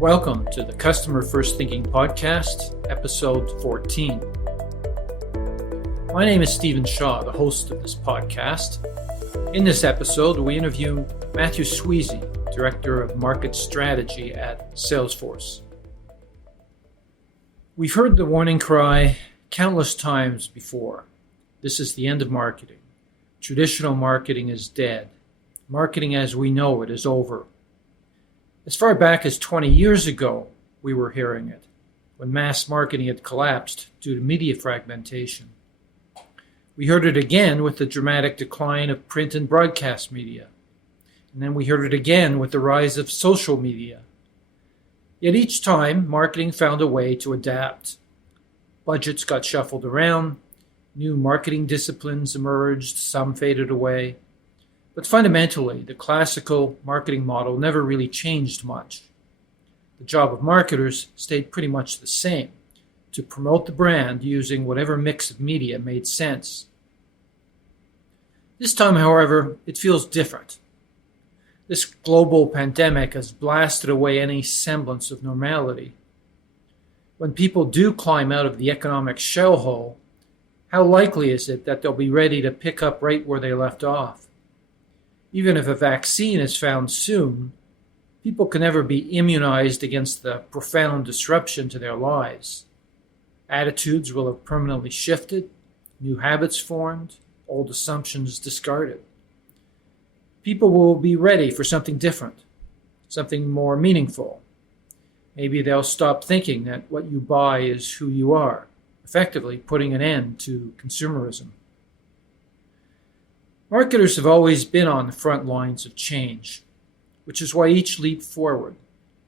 Welcome to the Customer First Thinking Podcast, episode 14. My name is Stephen Shaw, the host of this podcast. In this episode, we interview Mathew Sweezey, Director of Market Strategy at Salesforce. We've heard the warning cry countless times before. This is the end of marketing. Traditional marketing is dead. Marketing as we know it is over. As far back as 20 years ago, we were hearing it, when mass marketing had collapsed due to media fragmentation. We heard it again with the dramatic decline of print and broadcast media. And then we heard it again with the rise of social media. Yet each time, marketing found a way to adapt. Budgets got shuffled around, new marketing disciplines emerged, some faded away. But fundamentally, the classical marketing model never really changed much. The job of marketers stayed pretty much the same, to promote the brand using whatever mix of media made sense. This time, however, it feels different. This global pandemic has blasted away any semblance of normality. When people do climb out of the economic shellhole, how likely is it that they'll be ready to pick up right where they left off? Even if a vaccine is found soon, people can never be immunized against the profound disruption to their lives. Attitudes will have permanently shifted, new habits formed, old assumptions discarded. People will be ready for something different, something more meaningful. Maybe they'll stop thinking that what you buy is who you are, effectively putting an end to consumerism. Marketers have always been on the front lines of change, which is why each leap forward,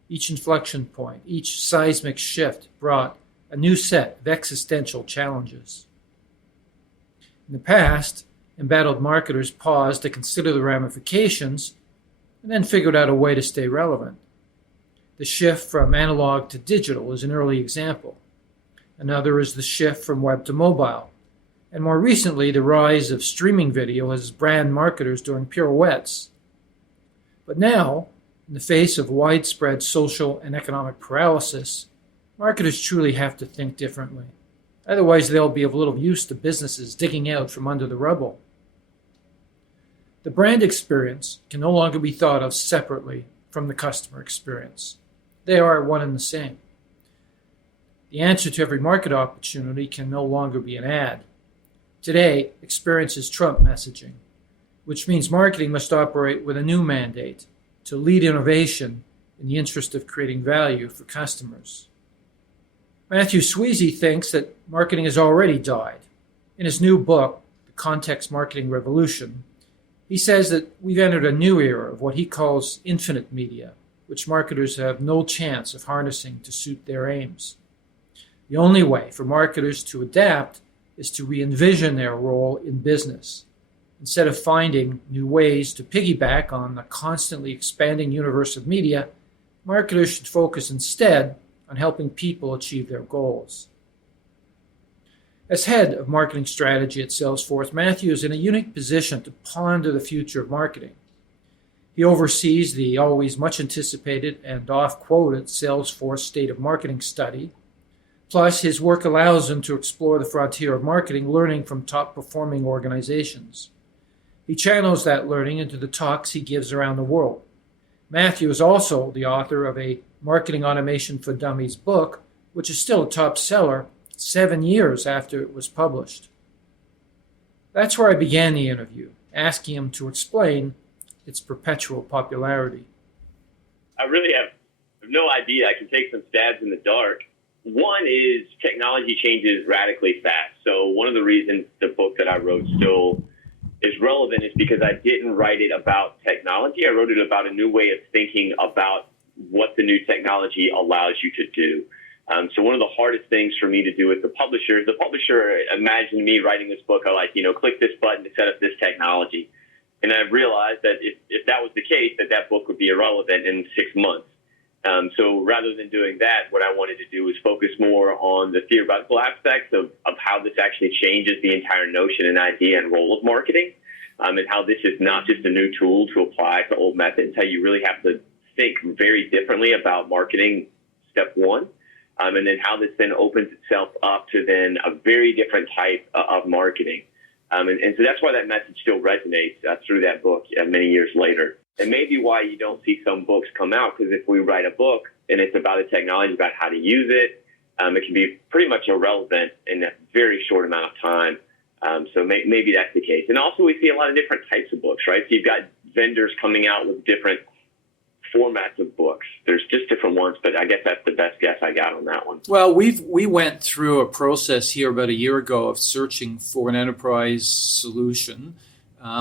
each inflection point, each seismic shift brought a new set of existential challenges. In the past, embattled marketers paused to consider the ramifications and then figured out a way to stay relevant. The shift from analog to digital is an early example. Another is the shift from web to mobile. And more recently, the rise of streaming video has brand marketers doing pirouettes. But now, in the face of widespread social and economic paralysis, marketers truly have to think differently. Otherwise, they'll be of little use to businesses digging out from under the rubble. The brand experience can no longer be thought of separately from the customer experience. They are one and the same. The answer to every market opportunity can no longer be an ad. Today, experiences trump messaging, which means marketing must operate with a new mandate to lead innovation in the interest of creating value for customers. Mathew Sweezey thinks that marketing has already died. In his new book, The Context Marketing Revolution, he says that we've entered a new era of what he calls infinite media, which marketers have no chance of harnessing to suit their aims. The only way for marketers to adapt is to re-envision their role in business. Instead of finding new ways to piggyback on the constantly expanding universe of media, marketers should focus instead on helping people achieve their goals. As head of marketing strategy at Salesforce, Mathew is in a unique position to ponder the future of marketing. He oversees the always much anticipated and oft-quoted Salesforce State of Marketing study. Plus, his work allows him to explore the frontier of marketing, learning from top-performing organizations. He channels that learning into the talks he gives around the world. Mathew is also the author of a Marketing Automation for Dummies book, which is still a top seller 7 years after it was published. That's where I began the interview, asking him to explain its perpetual popularity. I really have no idea. I can take some stabs in the dark. One is technology changes radically fast. So one of the reasons the book that I wrote still is relevant is because I didn't write it about technology. I wrote it about a new way of thinking about what the new technology allows you to do. So one of the hardest things for me to do with the publisher imagined me writing this book, click this button to set up this technology. And I realized that if that was the case, that book would be irrelevant in 6 months. So rather than doing that, what I wanted to do was focus more on the theoretical aspects of how this actually changes the entire notion and idea and role of marketing, and how this is not just a new tool to apply to old methods, how you really have to think very differently about marketing, step one. And then how this then opens itself up to then a very different type of marketing. And so that's why that message still resonates through that book many years later. And maybe why you don't see some books come out, because if we write a book and it's about a technology, about how to use it, it can be pretty much irrelevant in a very short amount of time. So maybe that's the case. And also we see a lot of different types of books, right? So you've got vendors coming out with different formats of books. There's just different ones, but I guess that's the best guess I got on that one. Well, we went through a process here about a year ago of searching for an enterprise solution.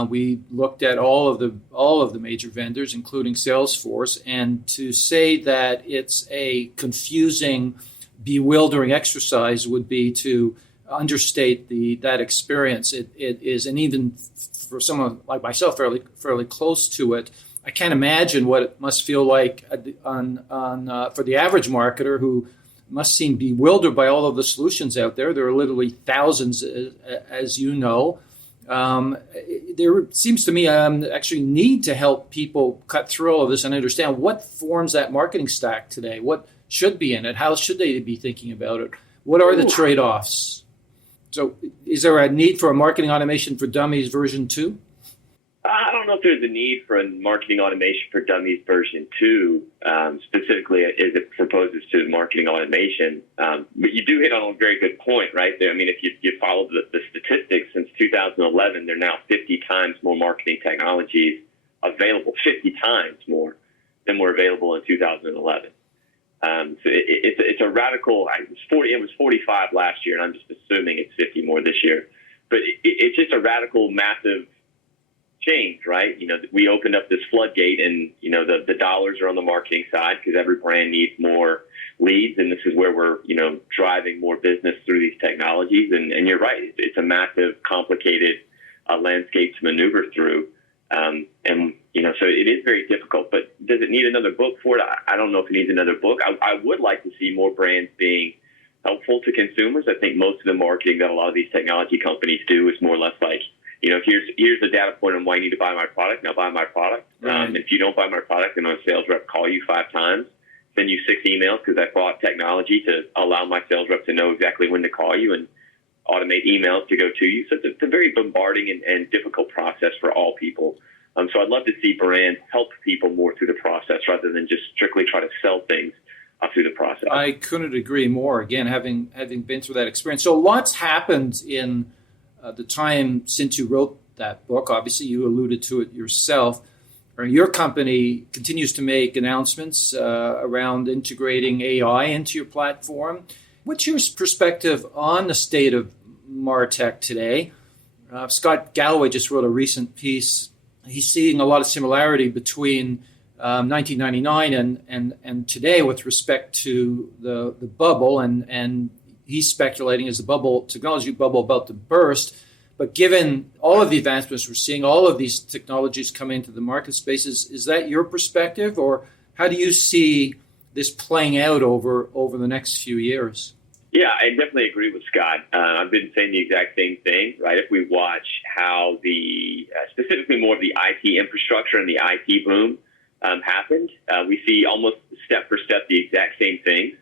We looked at all of the major vendors, including Salesforce, and to say that it's a confusing, bewildering exercise would be to understate that experience. It is, and even for someone like myself, fairly close to it, I can't imagine what it must feel like for the average marketer who must seem bewildered by all of the solutions out there. There are literally thousands, as you know. There seems to me actually need to help people cut through all of this and understand what forms that marketing stack today, what should be in it, how should they be thinking about it, what are the trade-offs. So is there a need for a marketing automation for dummies version 2? I don't know if there's a need for a marketing automation for dummies version 2, specifically as it proposes to marketing automation. But you do hit on a very good point, right? I mean, if you follow the statistics since 2011, there are now 50 times more marketing technologies available, 50 times more than were available in 2011. So it's a radical. It was 45 last year, and I'm just assuming it's 50 more this year. But it's just a radical, massive change, right? You know, we opened up this floodgate, and you know the dollars are on the marketing side because every brand needs more leads, and this is where we're driving more business through these technologies. And you're right, it's a massive, complicated landscape to maneuver through, and so it is very difficult. But does it need another book for it? I don't know if it needs another book. I would like to see more brands being helpful to consumers. I think most of the marketing that a lot of these technology companies do is more or less like, here's the data point on why you need to buy my product. Now buy my product. Right. If you don't buy my product, I'm going to sales rep call you 5 times, send you 6 emails because I bought technology to allow my sales rep to know exactly when to call you and automate emails to go to you. So it's a very bombarding and difficult process for all people. So I'd love to see brands help people more through the process rather than just strictly try to sell things through the process. I couldn't agree more. Again, having been through that experience. So lots happened in the time since you wrote that book. Obviously, you alluded to it yourself. Your company continues to make announcements around integrating AI into your platform. What's your perspective on the state of MarTech today? Scott Galloway just wrote a recent piece. He's seeing a lot of similarity between 1999 and today with respect to the bubble, and he's speculating is the technology bubble about to burst. But given all of the advancements we're seeing, all of these technologies come into the market spaces, is that your perspective, or how do you see this playing out over the next few years? Yeah, I definitely agree with Scott. I've been saying the exact same thing, right? If we watch how specifically more of the IT infrastructure and the IT boom happened, we see almost step for step the exact same things.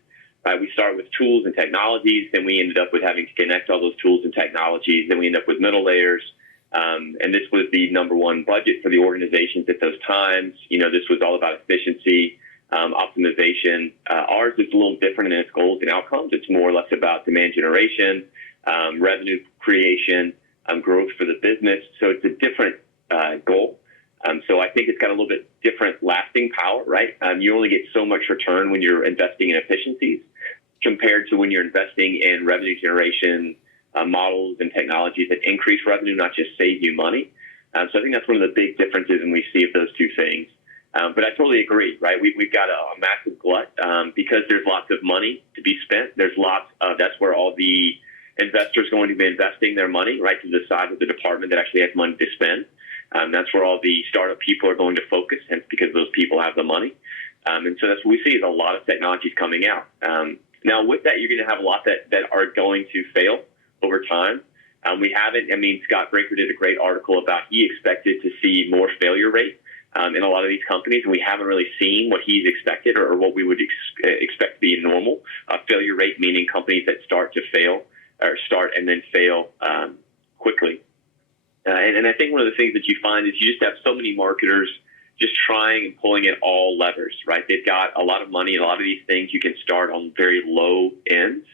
Right? We start with tools and technologies, then we ended up with having to connect all those tools and technologies, then we end up with middle layers. And this was the number one budget for the organizations at those times. This was all about efficiency, optimization. Ours is a little different in its goals and outcomes. It's more or less about demand generation, revenue creation, growth for the business. So it's a different goal. So I think it's got a little bit different lasting power, right? You only get so much return when you're investing in efficiencies compared to when you're investing in revenue generation models and technologies that increase revenue, not just save you money. So I think that's one of the big differences when we see of those two things. But I totally agree, right? We've got a massive glut because there's lots of money to be spent. There's that's where all the investors are going to be investing their money, right, to the side of the department that actually has money to spend. That's where all the startup people are going to focus, hence because those people have the money. And so that's what we see is a lot of technologies coming out. Now, with that, you're going to have a lot that are going to fail over time. Scott Breaker did a great article about he expected to see more failure rate in a lot of these companies, and we haven't really seen what he's expected or what we would expect to be normal. Failure rate, meaning companies that start to fail or start and then fail quickly. And I think one of the things that you find is you just have so many marketers just trying and pulling at all levers, right? They've got a lot of money. A lot of these things you can start on very low ends.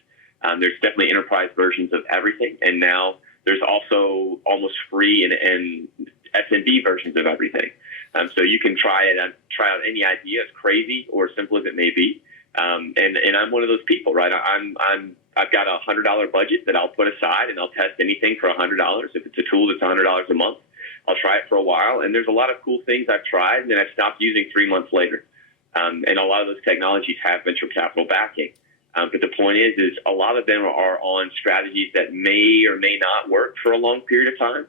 There's definitely enterprise versions of everything. And now there's also almost free and SMB versions of everything. So you can try out any idea, as crazy or simple as it may be. And I'm one of those people, right? I've got a $100 budget that I'll put aside, and I'll test anything for $100. If it's a tool that's $100 a month, I'll try it for a while. And there's a lot of cool things I've tried, and then I've stopped using 3 months later. And a lot of those technologies have venture capital backing. But the point is a lot of them are on strategies that may or may not work for a long period of time.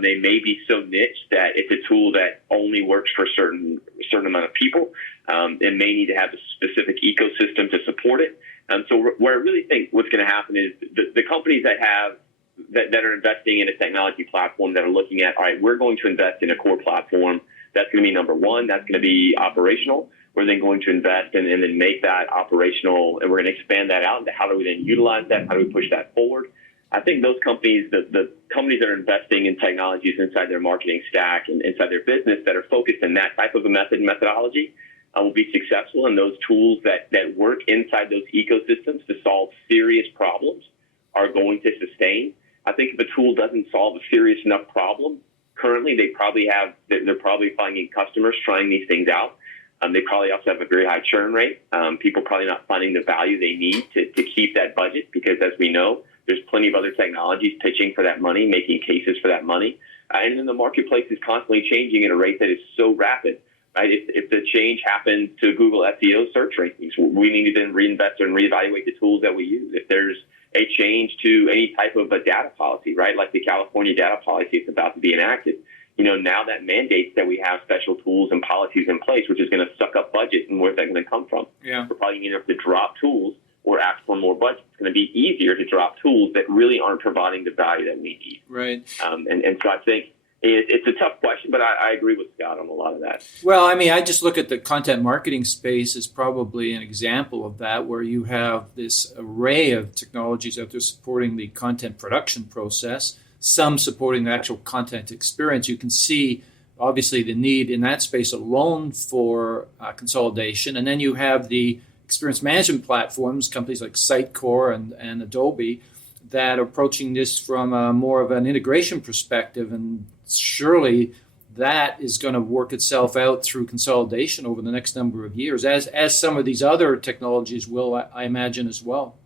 They may be so niche that it's a tool that only works for a certain amount of people. It may need to have a specific ecosystem to support it. So where I really think what's going to happen is the companies that are investing in a technology platform that are looking at, all right, we're going to invest in a core platform. That's going to be number one. That's going to be operational. We're then going to invest and then make that operational, and we're going to expand that out into how do we then utilize that? How do we push that forward? I think those companies, the companies that are investing in technologies inside their marketing stack and inside their business that are focused in that type of a methodology will be successful. And those tools that work inside those ecosystems to solve serious problems are going to sustain. I think if a tool doesn't solve a serious enough problem, currently they're probably finding customers trying these things out. They probably also have a very high churn rate. People probably not finding the value they need to keep that budget because, as we know, there's plenty of other technologies pitching for that money, making cases for that money. And then the marketplace is constantly changing at a rate that is so rapid. Right? If the change happens to Google SEO search rankings, we need to then reinvest and reevaluate the tools that we use. If there's a change to any type of a data policy, right, like the California data policy that's about to be enacted, now that mandates that we have special tools and policies in place, which is going to suck up budget. And where's that going to come from? Yeah. We're probably going to have to drop tools or ask for more budget. It's going to be easier to drop tools that really aren't providing the value that we need. Right. And so I think it's a tough question, but I agree with Scott on a lot of that. Well, I mean, I just look at the content marketing space as probably an example of that, where you have this array of technologies out there supporting the content production process, some supporting the actual content experience. You can see, obviously, the need in that space alone for consolidation. And then you have the experience management platforms, companies like Sitecore and Adobe, that are approaching this from more of an integration perspective. And surely that is going to work itself out through consolidation over the next number of years, as some of these other technologies will, I imagine, as well.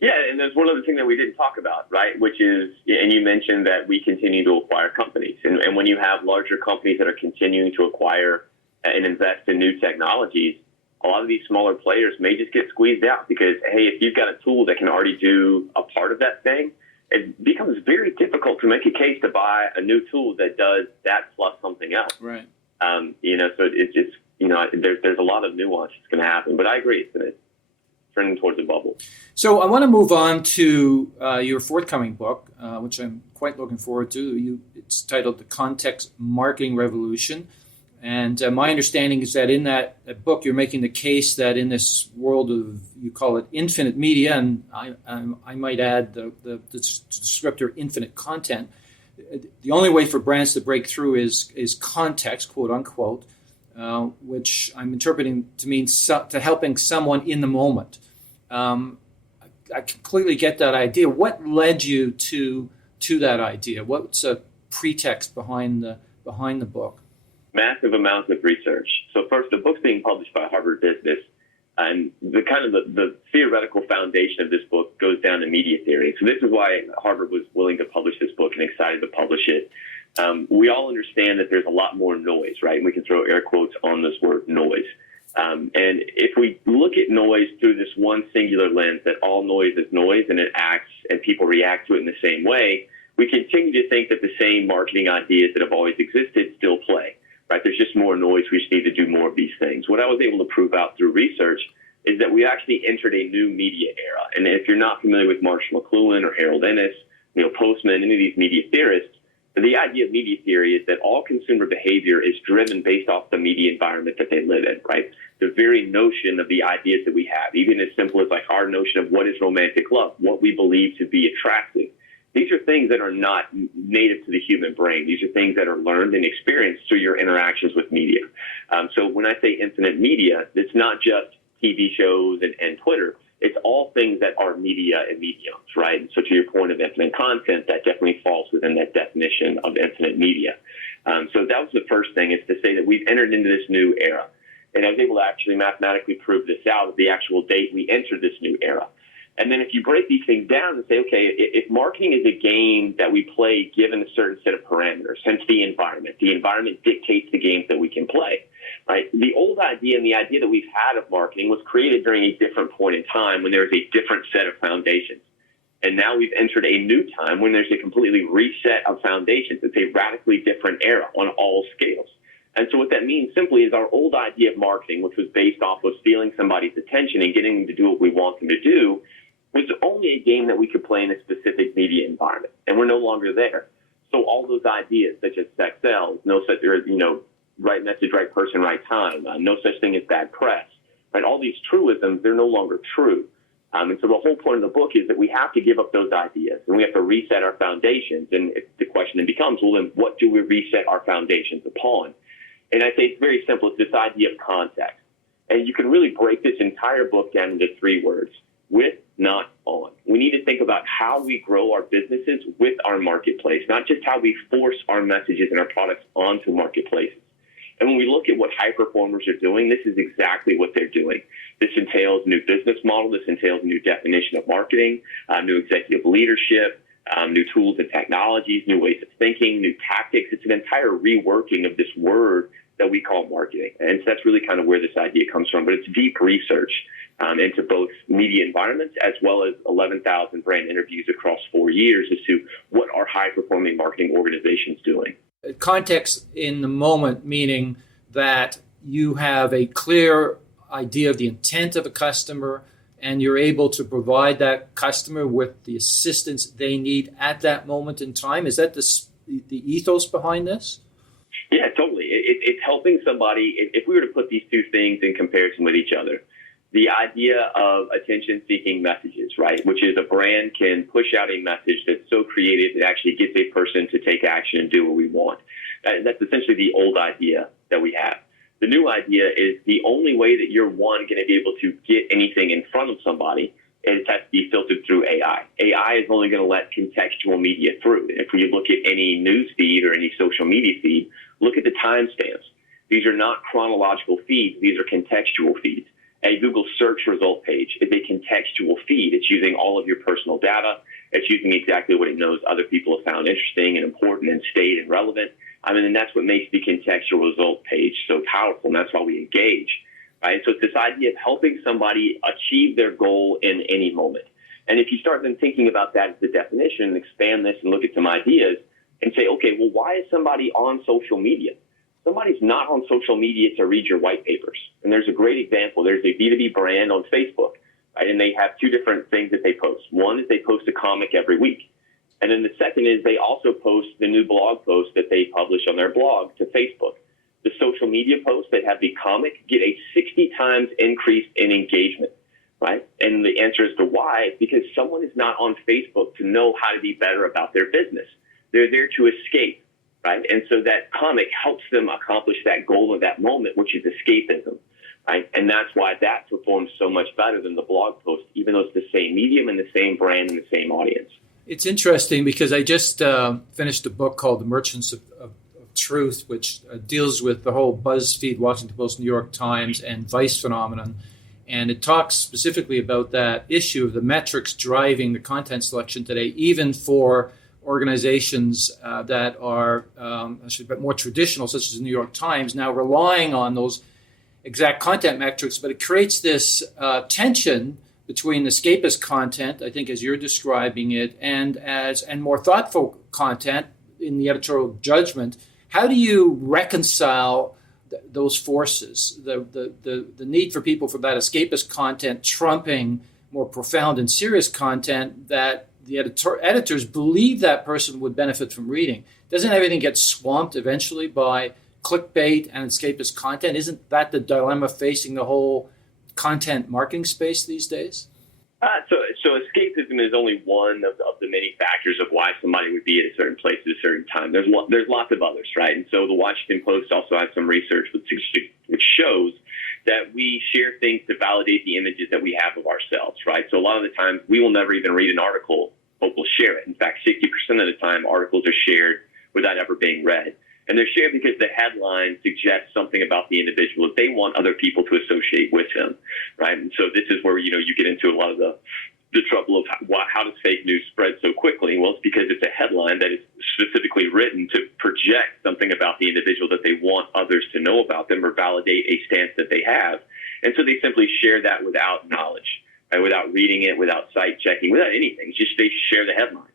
Yeah, and there's one other thing that we didn't talk about, right, which is, and you mentioned that we continue to acquire companies. And when you have larger companies that are continuing to acquire and invest in new technologies, a lot of these smaller players may just get squeezed out because, hey, if you've got a tool that can already do a part of that thing, it becomes very difficult to make a case to buy a new tool that does that plus something else. Right. So it's there's a lot of nuance that's going to happen. But I agree, it's going to trending towards a bubble. So I want to move on to your forthcoming book, which I'm quite looking forward to. It's titled The Context Marketing Revolution. And my understanding is that in that book, you're making the case that in this world of, you call it infinite media, and I might add the descriptor infinite content, the only way for brands to break through is context, quote unquote, which I'm interpreting to mean to helping someone in the moment. I completely get that idea. What led you to that idea? What's a pretext behind the book? Massive amounts of research. So first, the book's being published by Harvard Business, and the theoretical foundation of this book goes down to media theory. So this is why Harvard was willing to publish this book and excited to publish it. We all understand that there's a lot more noise, right? And we can throw air quotes on this word noise. And if we look at noise through this one singular lens, that all noise is noise and it acts and people react to it in the same way, we continue to think that the same marketing ideas that have always existed still play. Right? There's just more noise. We just need to do more of these things. What I was able to prove out through research is that we actually entered a new media era. And if you're not familiar with Marshall McLuhan or Harold Ennis, Neil Postman, any of these media theorists, The idea of media theory is that all consumer behavior is driven based off the media environment that they live in, right? The very notion of the ideas that we have, even as simple as like our notion of what is romantic love, what we believe to be attractive. These are things that are not native to the human brain. These are things that are learned and experienced through your interactions with media. So when I say infinite media, it's not just TV shows and Twitter. It's all things that are media and mediums, right? And so to your point of infinite content, that definitely falls within that definition of infinite media. So that was the first thing, is to say that we've entered into this new era. And I was able to actually mathematically prove this out at the actual date we entered this new era. And then if you break these things down and say, okay, if marketing is a game that we play given a certain set of parameters, hence the environment dictates the games that we can play, right? The old idea and the idea that we've had of marketing was created during a different point in time when there was a different set of foundations. And now we've entered a new time when there's a completely reset of foundations. It's a radically different era on all scales. And so what that means simply is our old idea of marketing, which was based off of stealing somebody's attention and getting them to do what we want them to do, was only a game that we could play in a specific media environment. And we're no longer there. So all those ideas, such as sex sells, no such, right message, right person, right time, no such thing as bad press, right? All these truisms, they're no longer true. And so the whole point of the book is that we have to give up those ideas and we have to reset our foundations. And the question then becomes, well, then what do we reset our foundations upon? And I say it's very simple. It's this idea of context. And you can really break this entire book down into 3 words: with, not, on. We need to think about how we grow our businesses with our marketplace, not just how we force our messages and our products onto marketplaces. And when we look at what high performers are doing, this is exactly what they're doing. This entails new business model. This entails new definition of marketing, new executive leadership, new tools and technologies, new ways of thinking, new tactics. It's an entire reworking of this word that we call marketing. And so that's really kind of where this idea comes from. But it's deep research into both media environments as well as 11,000 brand interviews across 4 years as to what are high-performing marketing organizations doing. Context in the moment, meaning that you have a clear idea of the intent of a customer and you're able to provide that customer with the assistance they need at that moment in time. Is that the ethos behind this? Yeah, totally. It's helping somebody. If we were to put these two things in comparison with each other, the idea of attention-seeking messages, right, which is a brand can push out a message that's so creative it actually gets a person to take action and do what we want. That's essentially the old idea that we have. The new idea is the only way that you're, one, going to be able to get anything in front of somebody is it has to be filtered through AI. AI is only going to let contextual media through. If you look at any news feed or any social media feed, look at the timestamps. These are not chronological feeds. These are contextual feeds. A Google search result page is a contextual feed. It's using all of your personal data. It's using exactly what it knows other people have found interesting and important and stayed and relevant. And that's what makes the contextual result page so powerful, and that's why we engage. Right? So it's this idea of helping somebody achieve their goal in any moment. And if you start then thinking about that as the definition and expand this and look at some ideas and say, okay, well, why is somebody on social media? Somebody's not on social media to read your white papers. And there's a great example. There's a B2B brand on Facebook, right? And they have 2 different things that they post. One is they post a comic every week. And then the second is they also post the new blog post that they publish on their blog to Facebook. The social media posts that have the comic get a 60 times increase in engagement, right? And the answer as to why is because someone is not on Facebook to know how to be better about their business. They're there to escape. Right? And so that comic helps them accomplish that goal of that moment, which is escapism. Right? And that's why that performs so much better than the blog post, even though it's the same medium and the same brand and the same audience. It's interesting because I just finished a book called The Merchants of Truth, which deals with the whole BuzzFeed, Washington Post, New York Times, and Vice phenomenon. And it talks specifically about that issue of the metrics driving the content selection today, even for organizations that are more traditional, such as the New York Times, now relying on those exact content metrics. But it creates this tension between escapist content, I think, as you're describing it, and more thoughtful content in the editorial judgment. How do you reconcile those forces? The need for people for that escapist content trumping more profound and serious content that the editors believe that person would benefit from reading. Doesn't everything get swamped eventually by clickbait and escapist content? Isn't that the dilemma facing the whole content marketing space these days? So escapism is only one of the many factors of why somebody would be at a certain place at a certain time. There's lots of others, right? And so the Washington Post also has some research which shows that we share things to validate the images that we have of ourselves, right? So a lot of the times we will never even read an article, but we'll share it. In fact, 60% of the time articles are shared without ever being read. And they're shared because the headline suggests something about the individual that they want other people to associate with him, right? And so this is where, you get into a lot of the trouble of how does fake news spread so quickly? Well, it's because it's a headline that is specifically written to project something about the individual that they want others to know about them or validate a stance that they have. And so they simply share that without knowledge, right? Without reading it, without site checking, without anything. It's just they share the headline.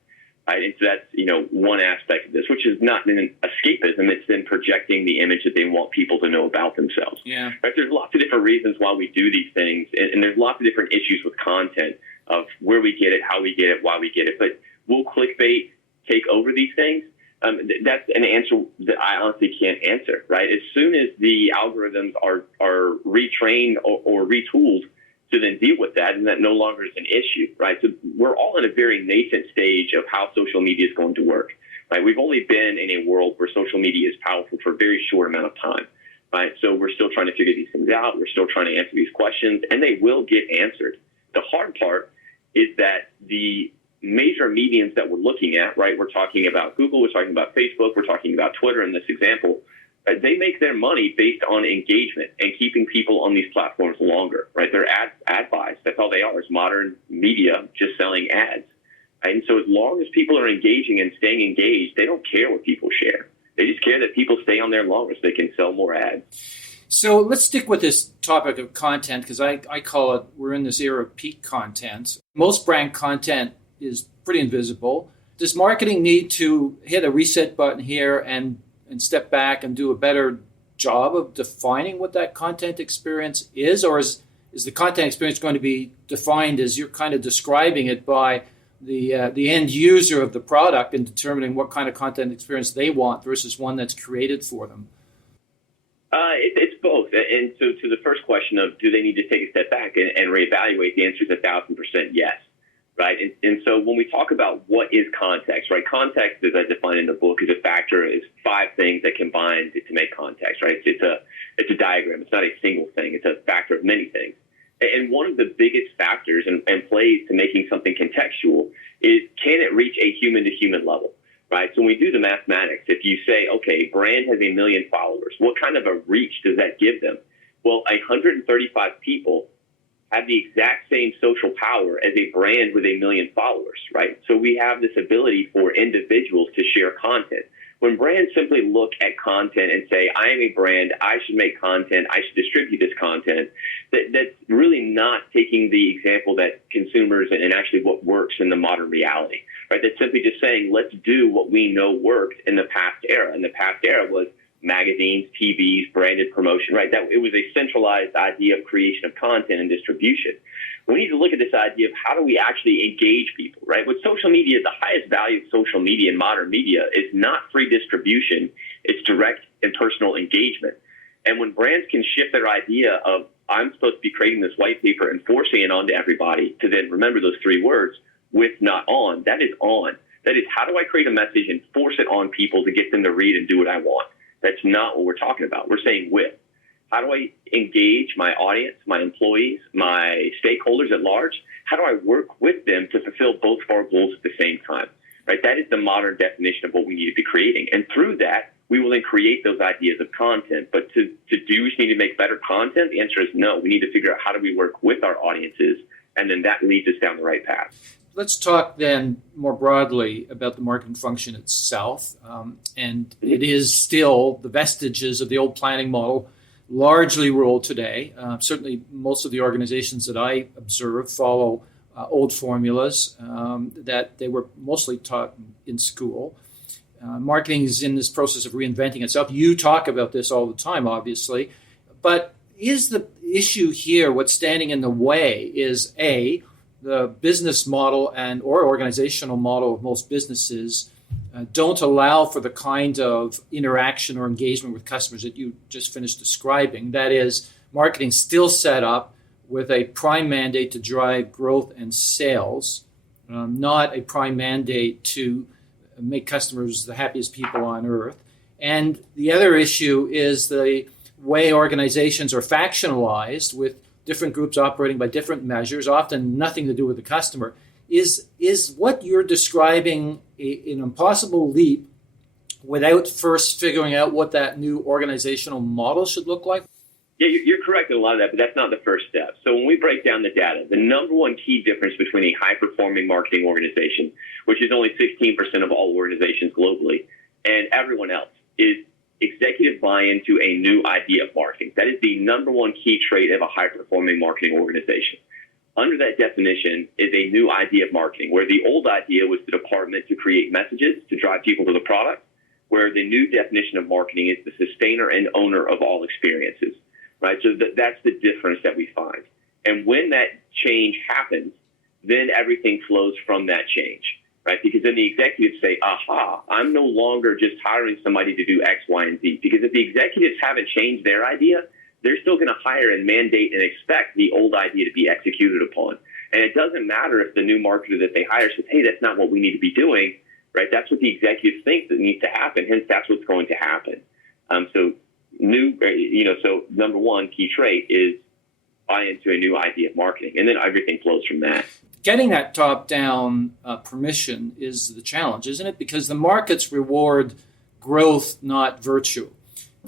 Right? And so that's, one aspect of this, which is not an escapism. It's then projecting the image that they want people to know about themselves. Yeah. Right? There's lots of different reasons why we do these things, and there's lots of different issues with content of where we get it, how we get it, why we get it. But will clickbait take over these things? That's an answer that I honestly can't answer. Right? As soon as the algorithms are retrained or retooled to then deal with that, and that no longer is an issue, right? So we're all in a very nascent stage of how social media is going to work, right? We've only been in a world where social media is powerful for a very short amount of time, right? So we're still trying to figure these things out. We're still trying to answer these questions, and they will get answered. The hard part is that the major mediums that we're looking at, right? We're talking about Google, we're talking about Facebook, we're talking about Twitter in this example. They make their money based on engagement and keeping people on these platforms longer, right? They're ad buys. That's all they are, is modern media just selling ads. Right? And so as long as people are engaging and staying engaged, they don't care what people share. They just care that people stay on there longer so they can sell more ads. So let's stick with this topic of content, because I call it, we're in this era of peak content. Most brand content is pretty invisible. Does marketing need to hit a reset button here and step back and do a better job of defining what that content experience is? Or is the content experience going to be defined as you're kind of describing it by the end user of the product and determining what kind of content experience they want versus one that's created for them? It's both. And so to the first question of do they need to take a step back and reevaluate, the answer is 1,000% yes. Right. And so when we talk about what is context, right, context, as I define in the book, is a factor, is 5 things that combine to make context, right? It's a diagram. It's not a single thing. It's a factor of many things. And one of the biggest factors and plays to making something contextual is, can it reach a human-to-human level, right? So when we do the mathematics, if you say, okay, brand has 1 million followers, what kind of a reach does that give them? Well, 135 people have the exact same social power as a brand with 1 million followers, right? So we have this ability for individuals to share content. When brands simply look at content and say, I am a brand, I should make content, I should distribute this content, that's really not taking the example that consumers and actually what works in the modern reality, right? That's simply just saying, let's do what we know worked in the past era. And the past era was magazines, TVs, branded promotion, right? That it was a centralized idea of creation of content and distribution. We need to look at this idea of how do we actually engage people, right? With social media, the highest value of social media and modern media is not free distribution, it's direct and personal engagement. And when brands can shift their idea of, I'm supposed to be creating this white paper and forcing it onto everybody, to then remember those 3 words, with, not on, that is on. That is, how do I create a message and force it on people to get them to read and do what I want? That's not what we're talking about. We're saying with. How do I engage my audience, my employees, my stakeholders at large? How do I work with them to fulfill both of our goals at the same time? Right? That is the modern definition of what we need to be creating. And through that, we will then create those ideas of content. But to do, we need to make better content? The answer is no. We need to figure out how do we work with our audiences, and then that leads us down the right path. Let's talk then more broadly about the marketing function itself. And it is still the vestiges of the old planning model largely rule today. Certainly most of the organizations that I observe follow old formulas that they were mostly taught in school. Marketing is in this process of reinventing itself. You talk about this all the time, obviously. But is the issue here, what's standing in the way is, A, the business model and or organizational model of most businesses don't allow for the kind of interaction or engagement with customers that you just finished describing. That is, marketing still set up with a prime mandate to drive growth and sales, not a prime mandate to make customers the happiest people on earth. And the other issue is the way organizations are factionalized with different groups operating by different measures, often nothing to do with the customer. Is what you're describing an impossible leap without first figuring out what that new organizational model should look like? Yeah, you're correct in a lot of that, but that's not the first step. So when we break down the data, the number one key difference between a high-performing marketing organization, which is only 16% of all organizations globally, and everyone else, is executive buy-in to a new idea of marketing. That is the number one key trait of a high-performing marketing organization. Under that definition is a new idea of marketing, where the old idea was the department to create messages to drive people to the product, where the new definition of marketing is the sustainer and owner of all experiences, right? So that's the difference that we find. And when that change happens, then everything flows from that change, right? Because then the executives say, aha, I'm no longer just hiring somebody to do X, Y, and Z. Because if the executives haven't changed their idea, they're still going to hire and mandate and expect the old idea to be executed upon. And it doesn't matter if the new marketer that they hire says, hey, that's not what we need to be doing, right? That's what the executives think that needs to happen. Hence, that's what's going to happen. So number one key trait is buy into a new idea of marketing, and then everything flows from that. Getting that top-down permission is the challenge, isn't it? Because the markets reward growth, not virtue.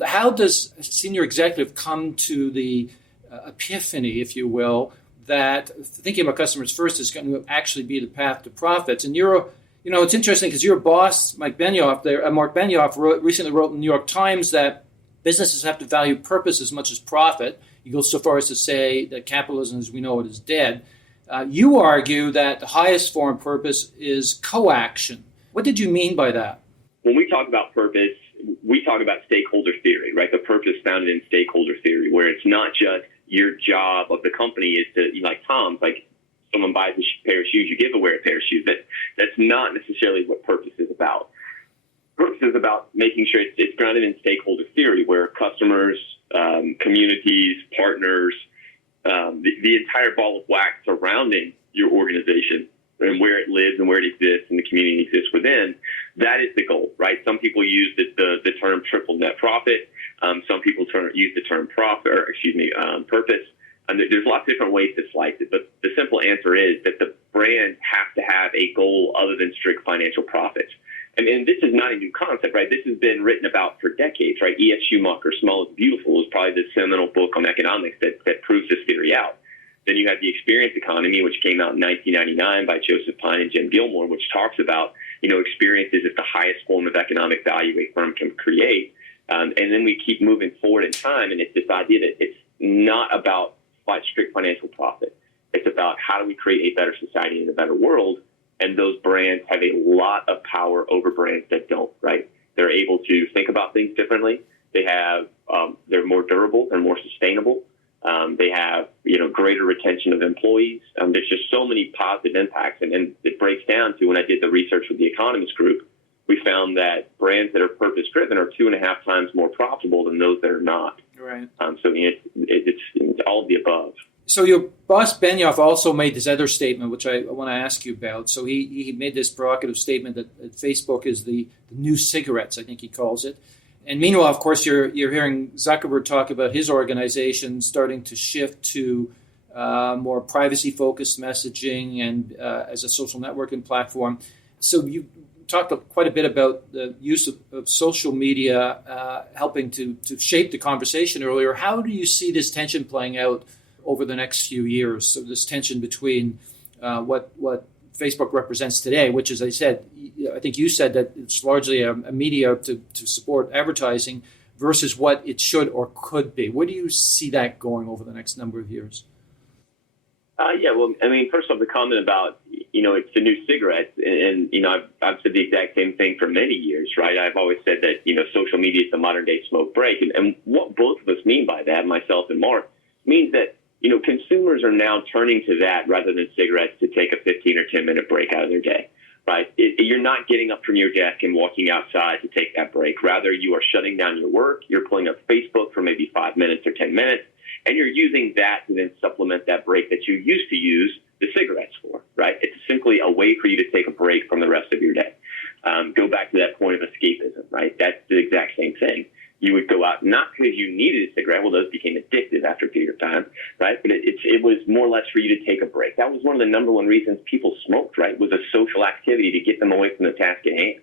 How does a senior executive come to the epiphany, if you will, that thinking about customers first is going to actually be the path to profits? And it's interesting because your boss, Mark Benioff, recently wrote in the New York Times that businesses have to value purpose as much as profit. He goes so far as to say that capitalism, as we know it, is dead. You argue that the highest form of purpose is co-action. What did you mean by that? When we talk about purpose, we talk about stakeholder theory, right? The purpose founded in stakeholder theory, where it's not just your job of the company is to, like Tom's, like someone buys a pair of shoes, you give away a pair of shoes. That's not necessarily what purpose is about. Purpose is about making sure it's grounded in stakeholder theory, where customers, communities, partners, the entire ball of wax surrounding your organization and where it lives and where it exists and the community exists within, that is the goal, right? Some people use the term triple net profit. Some people use the term purpose. And there's lots of different ways to slice it, but the simple answer is that the brand has to have a goal other than strict financial profits. I mean, this is not a new concept, right? This has been written about for decades, right? E.F. Schumacher, Small is Beautiful, is probably the seminal book on economics that proves this theory out. Then you have The Experience Economy, which came out in 1999 by Joseph Pine and Jim Gilmore, which talks about, experiences as the highest form of economic value a firm can create. And then we keep moving forward in time, and it's this idea that it's not about strict financial profit. It's about how do we create a better society and a better world, and those brands have a lot of power over brands that don't, right? They're able to think about things differently. They're more durable, they're more sustainable. They have, greater retention of employees. There's just so many positive impacts, and it breaks down to when I did the research with the Economist Group, we found that brands that are purpose-driven are 2.5 times more profitable than those that are not. Right. It's all of the above. So your boss Benioff also made this other statement, which I want to ask you about. So he made this provocative statement that Facebook is the new cigarettes, I think he calls it. And meanwhile, of course, you're hearing Zuckerberg talk about his organization starting to shift to more privacy-focused messaging and as a social networking platform. So you talked quite a bit about the use of social media helping to shape the conversation earlier. How do you see this tension playing out over the next few years? So this tension between what Facebook represents today, which, as I said, I think you said that it's largely a media to support advertising, versus what it should or could be. Where do you see that going over the next number of years? First off, the comment about, it's the new cigarettes. And I've said the exact same thing for many years, right? I've always said that, social media is the modern day smoke break. And what both of us mean by that, myself and Mark, means that consumers are now turning to that rather than cigarettes to take a 15 or 10-minute break out of their day, right? You're not getting up from your desk and walking outside to take that break. Rather, you are shutting down your work. You're pulling up Facebook for maybe 5 minutes or 10 minutes, and you're using that to then supplement that break that you used to use the cigarettes for, right? It's simply a way for you to take a break from the rest of your day. Go back to that point of escapism, right? That's the exact same thing. You would go out not because you needed a cigarette. Well, those became addictive after a period of time, right? But it was more or less for you to take a break. That was one of the number one reasons people smoked, right? Was a social activity to get them away from the task at hand.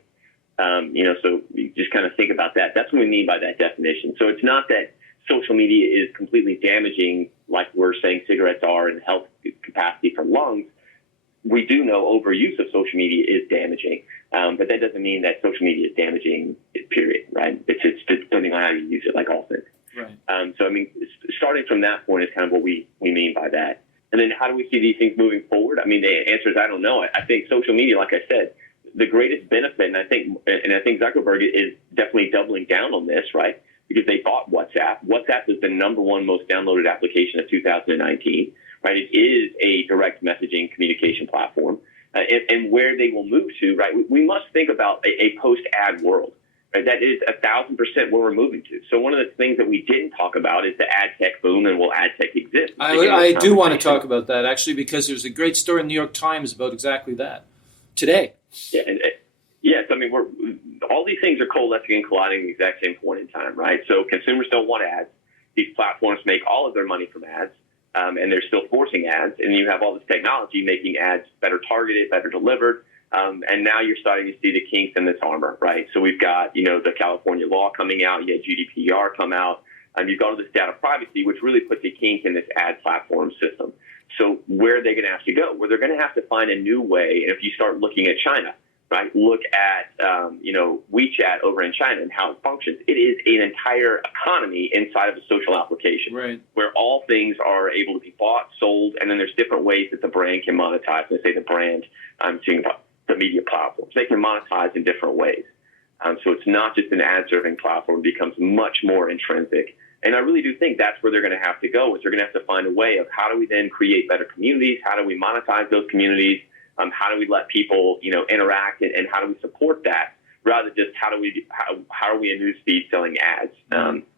So you just kind of think about that. That's what we mean by that definition. So it's not that social media is completely damaging, like we're saying cigarettes are in health capacity for lungs. We do know overuse of social media is damaging, but that doesn't mean that social media is damaging, period, right? It's depending on how you use it, like all things. Right. Starting from that point is kind of what we mean by that. And then how do we see these things moving forward? The answer is I don't know. I think social media, like I said, the greatest benefit, and I think Zuckerberg is definitely doubling down on this, right? Because they bought WhatsApp. WhatsApp is the number one most downloaded application of 2019. Right, it is a direct messaging communication platform, and where they will move to. Right, we must think about a post-ad world. Right, that is 1,000% where we're moving to. So one of the things that we didn't talk about is the ad tech boom, and will ad tech exist? I do want to talk about that actually, because there's a great story in the New York Times about exactly that today. Yeah, yes, we're all these things are coalescing and colliding at the exact same point in time. Right, so consumers don't want ads. These platforms make all of their money from ads. And they're still forcing ads, and you have all this technology making ads better targeted, better delivered, and now you're starting to see the kinks in this armor, right? So we've got, the California law coming out, you had GDPR come out, and you've got all this data privacy, which really puts a kink in this ad platform system. So where are they going to have to go? Well, they're going to have to find a new way, and if you start looking at China, right, look at, WeChat over in China and how it functions. It is an entire economy inside of a social application, right, where all things are able to be bought, sold, and then there's different ways that the brand can monetize. Let's say the brand, I'm seeing the media platforms. They can monetize in different ways. So it's not just an ad-serving platform. It becomes much more intrinsic. And I really do think that's where they're going to have to go, is they're going to have to find a way of how do we then create better communities? How do we monetize those communities? How do we let people, interact, and how do we support that, rather than just how are we a newsfeed selling ads?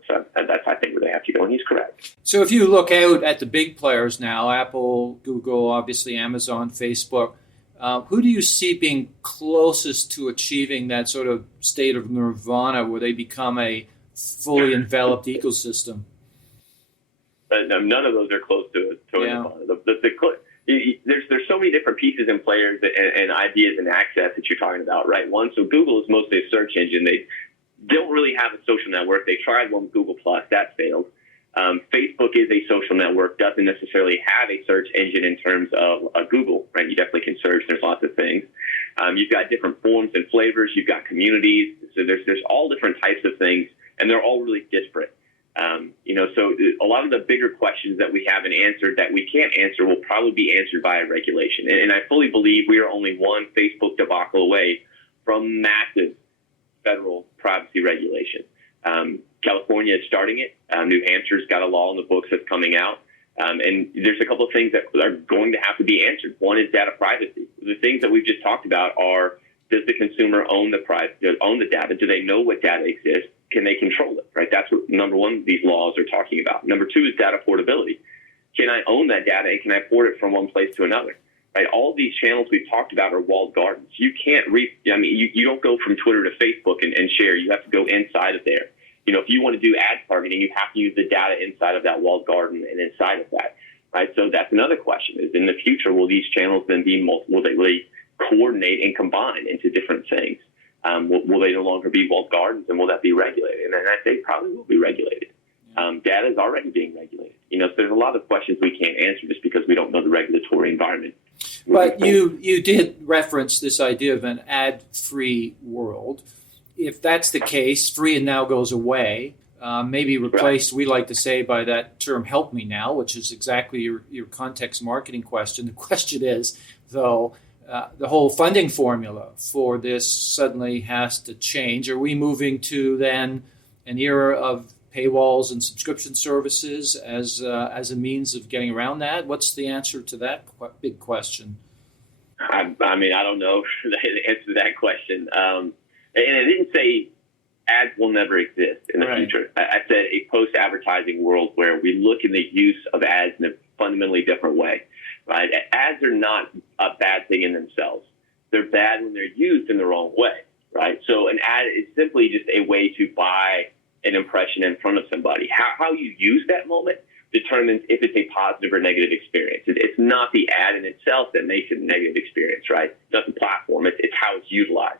So that's, I think, where they have to go, and he's correct. So if you look out at the big players now, Apple, Google, obviously Amazon, Facebook, who do you see being closest to achieving that sort of state of nirvana where they become a fully enveloped ecosystem? None of those are close to nirvana. There's so many different pieces and players and ideas and access that you're talking about, right? One, so Google is mostly a search engine. They don't really have a social network. They tried one with Google Plus, that failed. Facebook is a social network, doesn't necessarily have a search engine in terms of Google, right? You definitely can search. There's lots of things. You've got different forms and flavors. You've got communities. So there's all different types of things, and they're all really disparate. So a lot of the bigger questions that we haven't answered that we can't answer will probably be answered by a regulation. And I fully believe we are only one Facebook debacle away from massive federal privacy regulation. California is starting it. New Hampshire's got a law in the books that's coming out. And there's a couple of things that are going to have to be answered. One is data privacy. The things that we've just talked about are, does the consumer own the data? Do they know what data exists? Can they control it, right? That's what, number one, these laws are talking about. Number two is data portability. Can I own that data, and can I port it from one place to another? Right? All of these channels we've talked about are walled gardens. You can't you don't go from Twitter to Facebook and share. You have to go inside of there. If you want to do ad targeting, you have to use the data inside of that walled garden and inside of that, right? So that's another question, is in the future, will these channels then be will they really coordinate and combine into different things? Will they no longer be walled gardens, and will that be regulated? And I think probably will be regulated. Data is already being regulated. So there's a lot of questions we can't answer just because we don't know the regulatory environment. But you did reference this idea of an ad-free world. If that's the case, free and now goes away, maybe replaced, we like to say, by that term "help me now," which is exactly your context marketing question. The question is, though, the whole funding formula for this suddenly has to change. Are we moving to then an era of paywalls and subscription services as a means of getting around that? What's the answer to that big question? I mean, I don't know the answer to that question. And I didn't say ads will never exist in the future. I said a post-advertising world where we look at the use of ads in a fundamentally different way. Right? Ads are not a bad thing in themselves. They're bad when they're used in the wrong way. Right? So an ad is simply just a way to buy an impression in front of somebody. How you use that moment determines if it's a positive or negative experience. It's not the ad in itself that makes it a negative experience, right? It's not the platform. It's how it's utilized.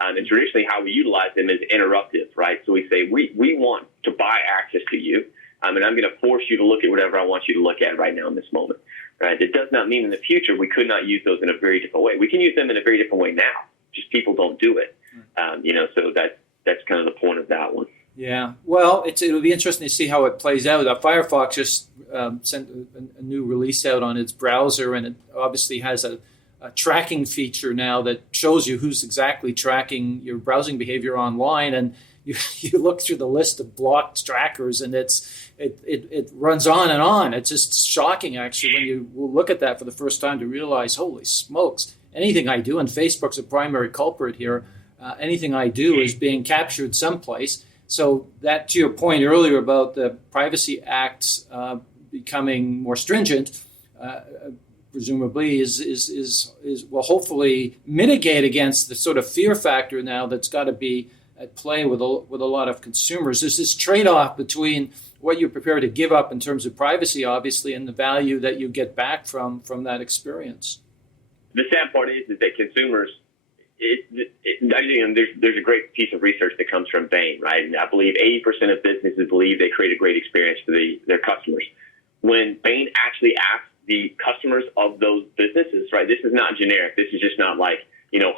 And traditionally, how we utilize them is interruptive, right? So we say, we want to buy access to you, and I'm going to force you to look at whatever I want you to look at right now in this moment, right? It does not mean in the future we could not use those in a very different way. We can use them in a very different way now, just people don't do it. So that's kind of the point of that one. Yeah, well, it'll be interesting to see how it plays out. Firefox just sent a new release out on its browser, and it obviously has a tracking feature now that shows you who's exactly tracking your browsing behavior online. And you look through the list of blocked trackers, and it runs on and on. It's just shocking, actually, when you look at that for the first time to realize, holy smokes, anything I do, and Facebook's a primary culprit here, anything I do is being captured someplace. So that, to your point earlier about the Privacy Act becoming more stringent, presumably will hopefully mitigate against the sort of fear factor now that's got to be at play with a lot of consumers. There's this trade-off between what you're prepared to give up in terms of privacy, obviously, and the value that you get back from that experience. The sad part is that consumers, there's a great piece of research that comes from Bain, right? And I believe 80% of businesses believe they create a great experience for their customers. When Bain actually asks the customers of those businesses, right? This is not generic. This is just not like,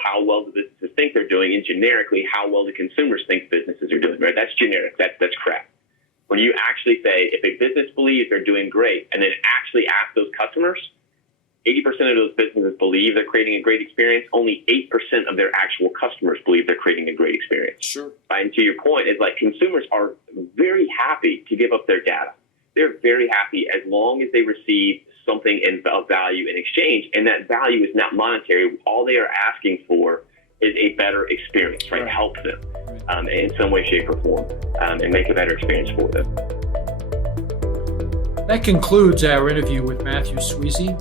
how well do businesses think they're doing, and generically, how well do consumers think businesses are doing, right? That's generic. That's crap. When you actually say, if a business believes they're doing great, and then actually ask those customers, 80% of those businesses believe they're creating a great experience. Only 8% of their actual customers believe they're creating a great experience. Sure. Right? And to your point, it's like consumers are very happy to give up their data. They're very happy as long as they receive something of value in exchange, and that value is not monetary. All they are asking for is a better experience, right? Help them in some way, shape, or form, and make a better experience for them. That concludes our interview with Mathew Sweezey.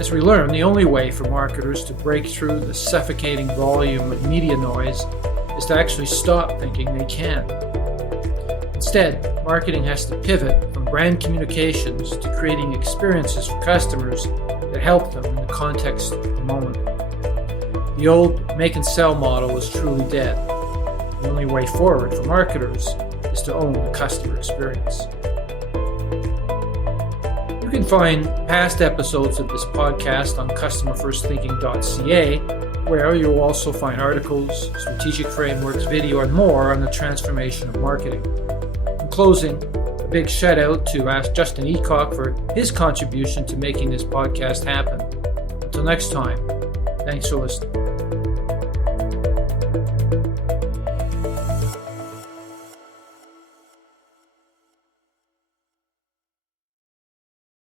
As we learn, the only way for marketers to break through the suffocating volume of media noise is to actually stop thinking they can. Instead, marketing has to pivot from brand communications to creating experiences for customers that help them in the context of the moment. The old make and sell model is truly dead. The only way forward for marketers is to own the customer experience. You can find past episodes of this podcast on customerfirstthinking.ca, where you'll also find articles, strategic frameworks, video, and more on the transformation of marketing. In closing, a big shout out to Ask Justin Eacock for his contribution to making this podcast happen. Until next time, thanks for listening.